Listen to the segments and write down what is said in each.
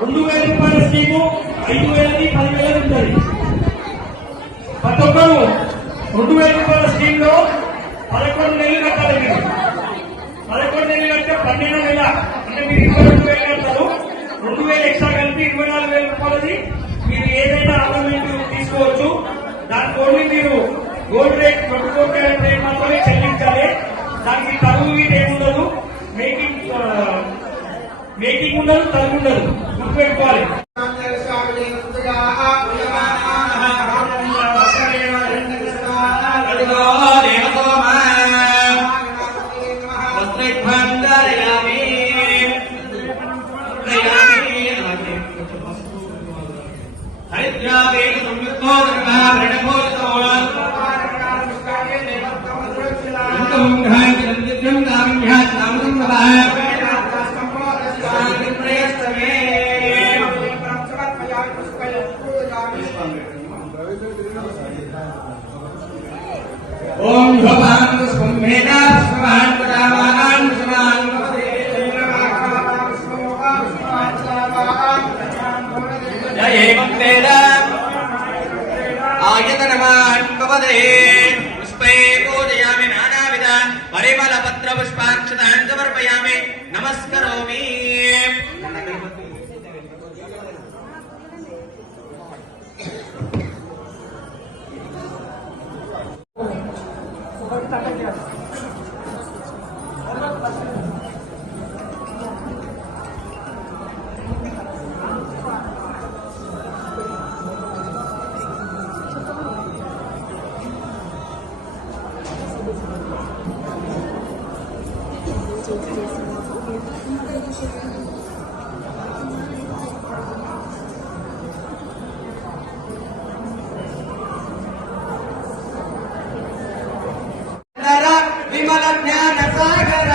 2000 రూపాయల స్కీము 5000ది 10,000 ఉంటుంది. ప్రతి ఒక్కరు 2000 రూపాయల స్కీమ్ లో 11 నెలలు కట్టాలి. మీరు 11 నెలలు కడితే 12 నెల అంటే మీరు 22,000 కడతారు. 2,000 ఎక్స్ట్రా కలిపి 24,000 రూపాయలది మీరు ఏదైనా ఆర్నమెంట్ తీసుకోవచ్చు. దాని ఓన్లీ మీరు గోల్డ్ రేట్ 24 క్యారెట్ రేట్ మాత్రమే చెల్లించాలి. దానికి తరుగు ఏముండదు, మేకింగ్ ఉండదు, తరుగు ఉండదు, గుర్తుపెట్టుకోవాలి. ओम भगवान कुसुमेना भगवान पदावान भगवान जय एवं वेद आयतनवान भवते पुष्पे पूजयामि नानाविध परिमल पत्र पुष्पाक्षतान् समर्पयामि नमस्करोमि। विमल ज्ञान सागर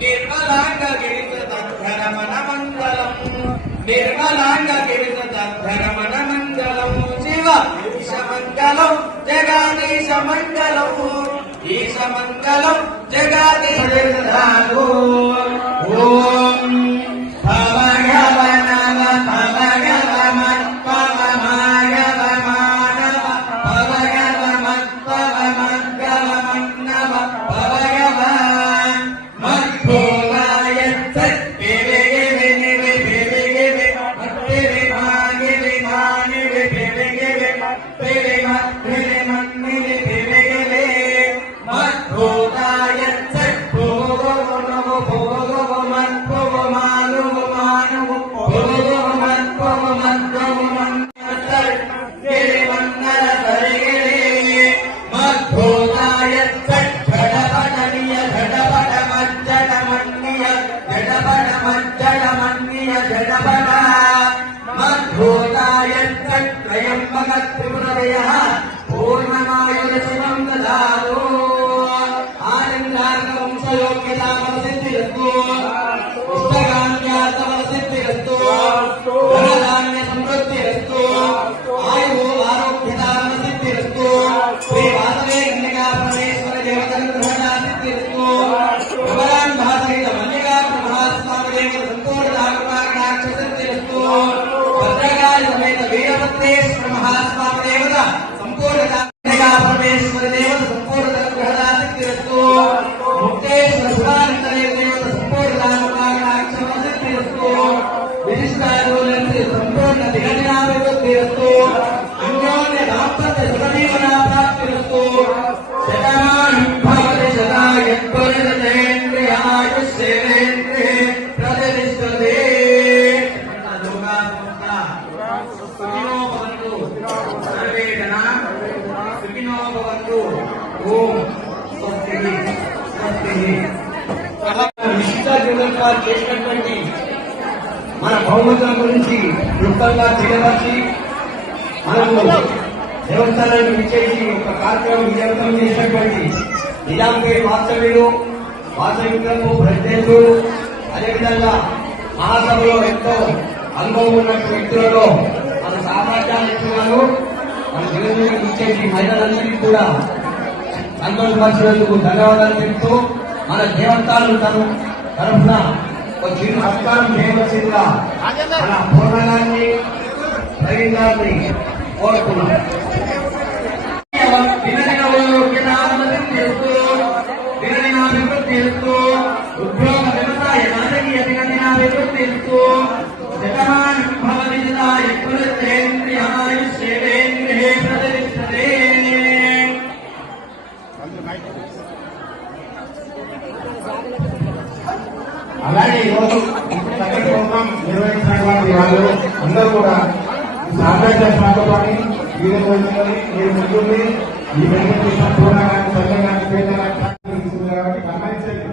निर्मलांग गिरिधर मन मंगलम निर्मलांग गिरिधर मन मंगलम शिव ईश मंगलम जगाधीश मंगलम ईश मंगलम जगाधीश ओम చేసినటువంటి మన బహుమతుల గురించి క్లుప్తంగా తెలియవచ్చి మనకు దేవస్థానానికి విచ్చేసి ఒక కార్యక్రమం విజయవంతం చేసినటువంటి నిజాంపేట వాస్తవికులకు ప్రెసిడెంట్, అదేవిధంగా మహాసభలో ఎంతో అనుభవం ఉన్న వ్యక్తులలో మన సామర్థ్యాన్ని ఇస్తున్నారు. మన జీవనానికి ఇచ్చేసి మహిళలందరికీ కూడా సంతోషపరిచినందుకు ధన్యవాదాలు చెప్తూ మన దేవస్థానం తరఫున ఒక చిన్న సత్కారం చేయవలసిందిగా మన పూర్ణగాన్ని ప్రవీణ్ కోరుకున్నాం. తెలుస్తూ ఉద్యోగ వ్యవసాయ రాజకీయ దినదినాభివృద్ధి తెలుస్తూ శతమాన్ భవనిదాయ పురుషేంద్రియాయుష్యేంద్రియే ప్రతిష్టతే. అలాగే ఈరోజు చక్కటి ప్రోగ్రాం నిర్వహించినటువంటి వాళ్ళు అందరూ కూడా సాంకేతిక శాఖతోని వీరు మీరు ముందుండి ఈ వెంకటేశ్వర పూర్ణగాన్ని సంజయగాన్ని పేదగాన్ని కాబట్టి గమనించండి.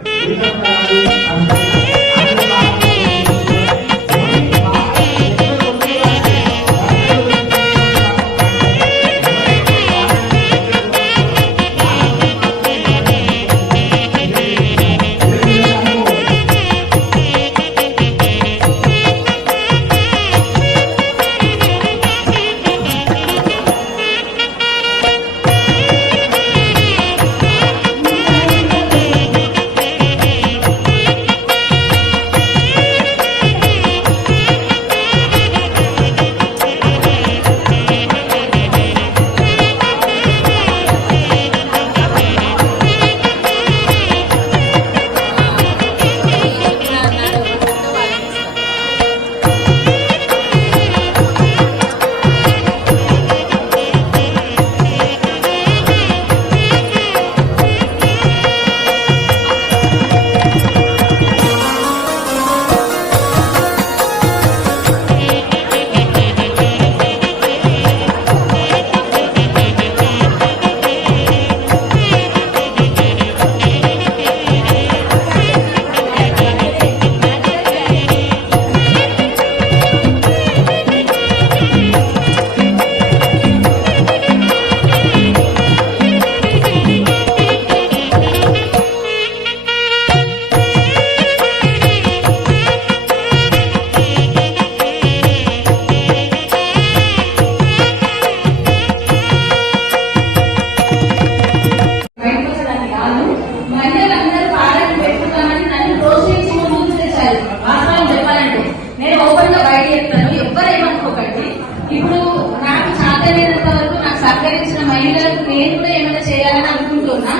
ఇప్పుడు నాకు సాధ్యమైనంత వరకు నాకు సహకరించిన మహిళలకు నేను కూడా ఏమైనా చేయాలని అనుకుంటున్నా.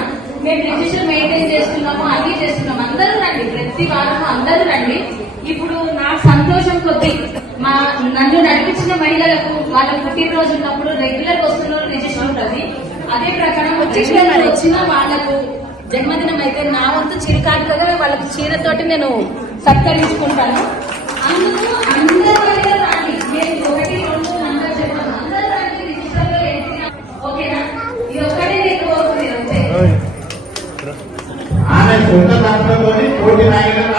మేము రిజిస్టర్ మెయింటైన్ చేస్తున్నాము, అన్ని చేస్తున్నాము. అందరూ రండి, ప్రతి వారం అందరూ రండి. ఇప్పుడు నాకు సంతోషం కొద్ది నన్ను నడిపించిన మహిళలకు వాళ్ళ పుట్టినరోజు ఉన్నప్పుడు రెగ్యులర్ వస్తున్న రిజిస్టర్ ఉంటుంది. అదే ప్రకారం వచ్చిన వాళ్ళకు జన్మదినం అయితే నా వంతు చిరుకాటుగా వాళ్ళకి చీరతోటి నేను సత్కరించుకుంటాను. అందుకు అందరూ రండి. నేను 1, 2 నంబర్ చెప్పాను. అందరూ రండి, రిజిస్టర్ లో ఓకేనా? ఇది ఒక్కటే నేను కోరుకునేది అంతే. ఆమె సొంత దాంట్లో పోటీ నాయకులు